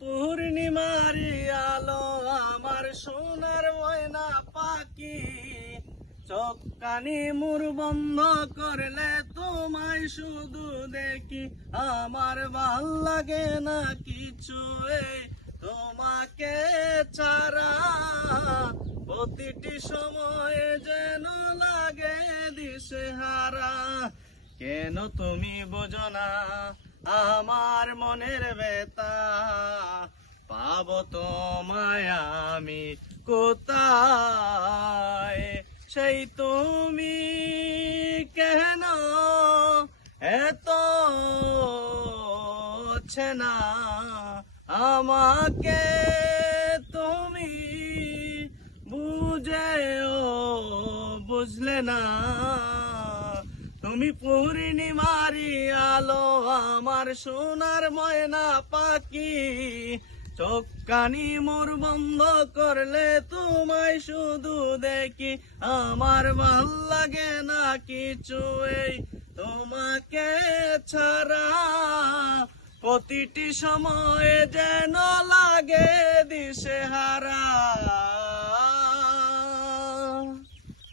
পূর্ণিমারি আলো আমার সোনার ময়না পাখি, চোখ কানি মোর বন্ধ করলে তোমায় শুধু দেখি। আমার ভাল লাগে না কিছু তোমাকে ছাড়া, প্রতিটি সময়ে যেন লাগে দিশেহারা। কেন তুমি বোঝো না আমার মনের ব্যথা, পাবো তোমায় আমি কোথায়? সেই তুমি কেন এত না আমাকে তুমি বুঝলে না। তুমি পূর্ণিমারি আলো আমার সোনার ময়না পাখি, চোখ কানি মোর বন্ধ করলে তোমায় শুধু দেখি। আমার ভাল লাগে না কিছু তোমাকে ছাড়া, প্রতিটি সময়ে যেন